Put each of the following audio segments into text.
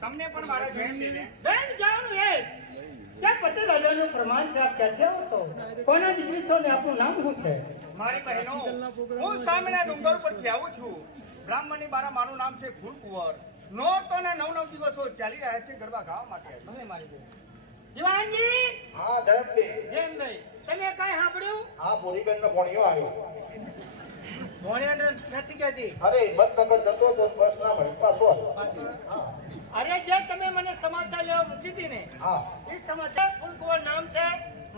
તમને પણ મારા જેમ બેન જાણું એ કે પટેલ રાજાનું પ્રમાણ છે. આપ ક્યાંથી આવો છો? કોના દીકરી છો ને આપનું નામ શું છે? મારી બહેનો, હું સામેના ડુંગર પરથી આવું છું. બ્રાહ્મણની બારા મારું નામ છે ફૂલકુંવર. નોરતોના 9 દિવસો ચાલી રહ્યા છે ગરબા ગાવા માટે. તમે મારી બેન દીવાનજી. હા જયંતભાઈ. જેમ ભાઈ તમે કઈ સાંભળ્યું? હા બોરીબેન નો ભણ્યો આવ્યો. ભણ્યા નથી કહેતી. અરે બસનગર જતો તો બસ ના મળી પાછો. અરે જે તમે મને સમાચાર લેવા મૂકી હતી ને, હા એ સમાચાર ફૂલકુંવર નામ છે.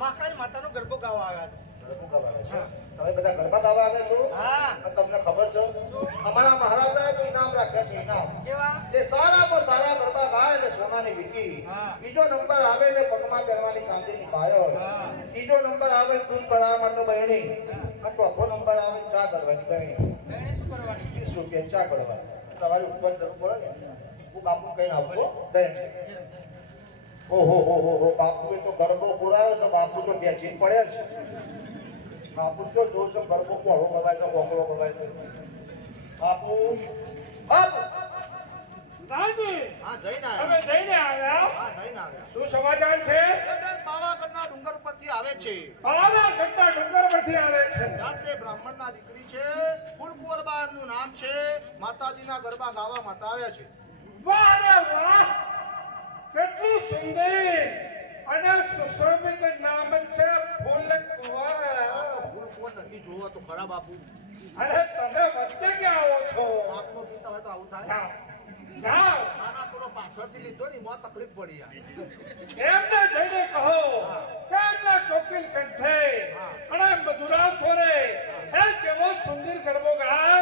મહાકાળી માતાનો ગરબો ગાવા આવ્યા છે. ગરબો ગાવા આવ્યા છે. તમે બધા ગરબા ગાવા આવ્યા છો? હા. તમને ખબર છે અમારા મહારાજાએ તો ઇનામ રાખ્યા છે. ઇનામ કેવા? તે સારામાં સારા ગરબા ગાય ને સોનાની વીટી. બીજો નંબર આવે ને પગમાં પહેરવાની ચાંદીની પાયો. ત્રીજો નંબર આવે દૂધ પડાવવા માટે બહેણી. અને ચોથો નંબર આવે ચા કરવાની બહેણી. બહેણી શું કરવાની? 20 રૂપિયા ચા કરવાની. તમારી ઉપર જરૂર પડે ને હું બાપુ કઈ આપો બેન. ઓહો હો હો હો બાપુ તો ગરબો પુરાયો છે. બાપુ તો બેચીન પડ્યા છે. બાપુ તો જોઉં છે ગરબો કોળો ગવાય છે, ઓકળો ગવાય છે. બાપુ બાપુ સાંજી. હા જઈને તમે આવ્યા. જઈને આવ્યા? હા જઈને આવ્યા. શું સમાચાર છે? એ બેન પાવાગઢના ડુંગર પરથી આવે છે. પાવાગઢના ડુંગર પરથી આવે છે. જાતે બ્રાહ્મણના દીકરી છે. ફૂલકુંવરબા એમનું નામ છે. માતાજીના ગરબા ગાવા માટે આવ્યા છે. વાહ રે વાહ, કેટલું સુંદર અને સુશોભિત નામ છે ફૂલકુંવર. ફૂલકુંવર નથી જોવો તો ખરા બાપુ. અરે તમે વચ્ચે ક્યાં આવો છો? આપનો પિતા હોય તો આવું થાય. જાઓ જાઓ, ખાના પેલો પાછળથી લીધો ને એમાં તકલીફ પડી યાર. એમને જઈને કહો કે એમના કોકિલ કંઠે અને મધુરા સ્વરે એ કેવો સુંદર ગરબો ગાય.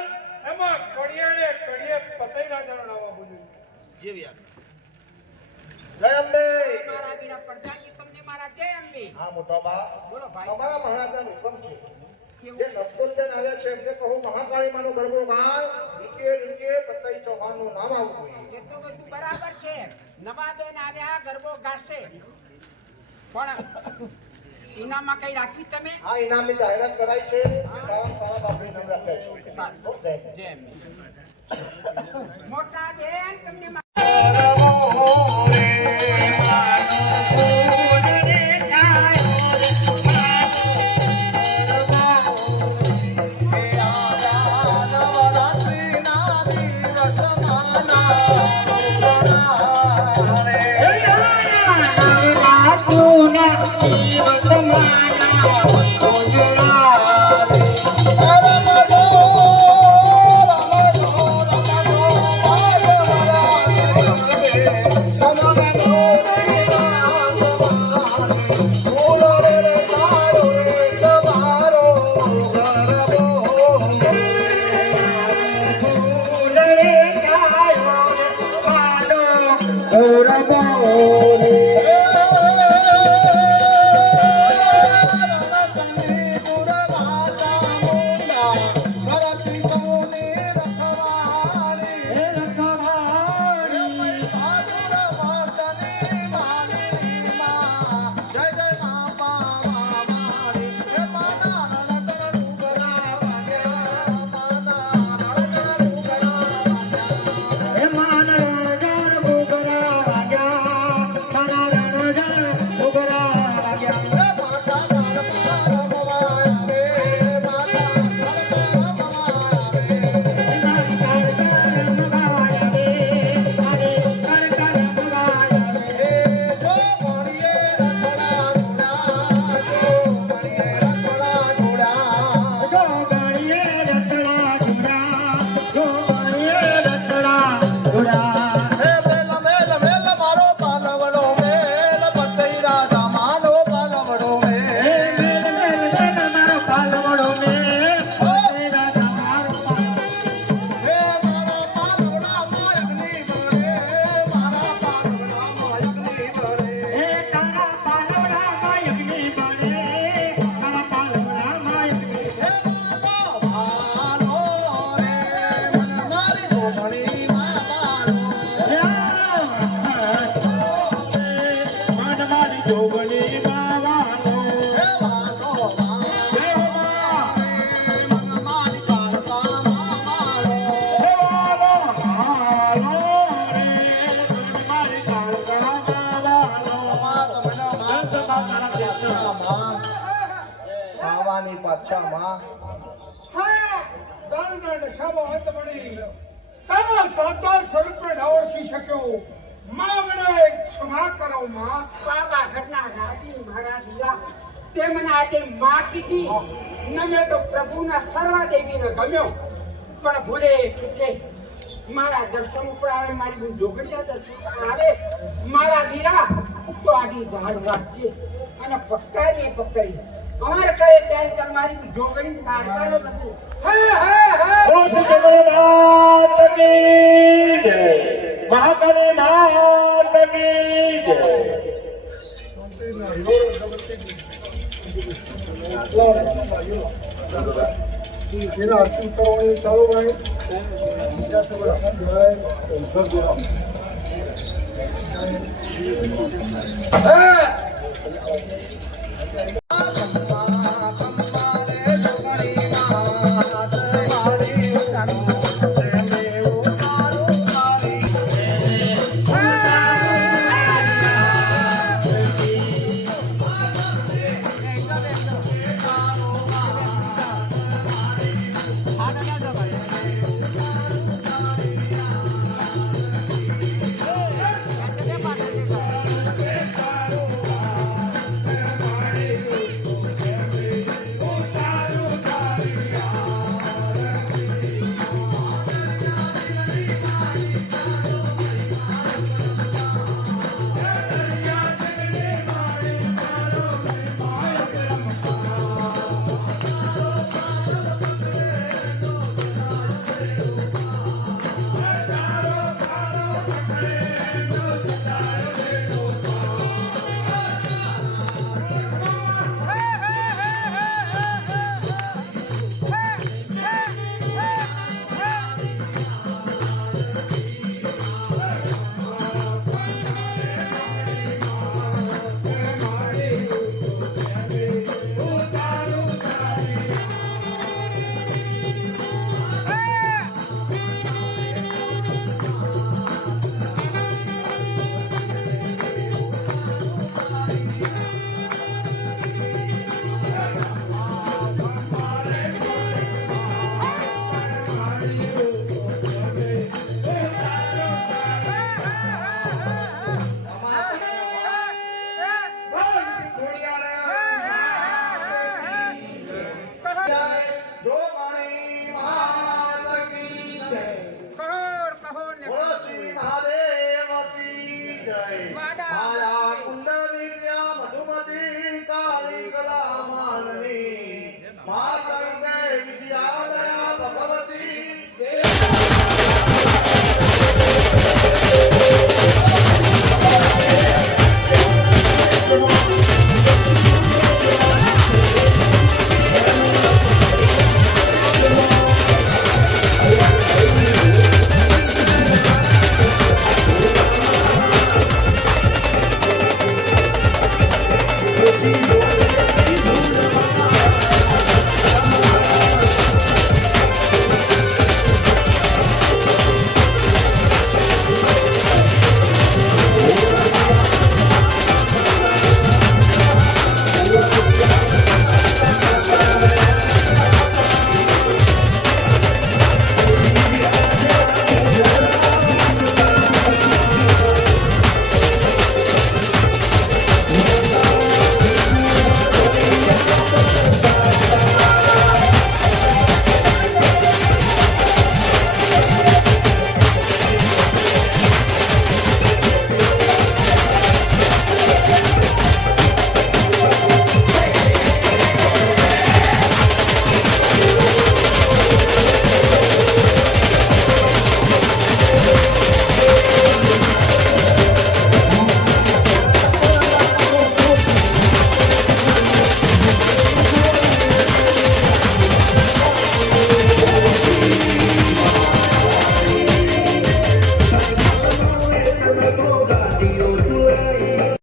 એમાં કડિયાને કડિયે પતઈ રાજાનું નામ બોલ્યું. જેવી યાર. જય અંબે. મારા વીરા પ્રધાનજી તમને મારા જય અંબે. હા મોટા બા બોલો ભાઈ. અમારા મહારાજાનું હુકમ છે. જે નવતોલબેન આવ્યા છે એમને કહો મહાકાળી માનો ગરબો ગાય. રીકે રીકે પતઈ ચૌહાણનું નામ આવવું જોઈએ. એ તો બધું બરાબર છે. નવાબેન આવ્યા ગરબો ગાશે, પણ ઇનામમાં કઈ રાખ્યું તમે? આ ઇનામની જાહેરાત કરાઈ છે. કારણ સારા બાપુ ઇનામ રાખે છે. બહુ જય જય અંબે. મોટા બેન તમને માની પાછા માં હા દારૂના નશામાં અંત મળી તારા સાચા સ્વરૂપને ન ઓળખી શક્યો માં મને ક્ષમા કરો માં બાબા ઘટના રાજી મારા દીવા તે મને આજે માં કીધી ન મેં તો પ્રભુના સર્વાદેવીને ગમ્યો પણ ભૂલે ચૂકે મારા દર્શન ઉપર આવે મારી જોગડિયા દર્શન આવે મારા વીરા તો આડી ઢાલ વાંચજે અને પકડાડી અમારે કરે ત્યારે તમારી જોગડી કાઢવાનો નથી હે હે હે મહાકાળી માત કી જય જેના અર્પણ કરવાની ચાલુ ભાઈ જો ગણી માત કી જય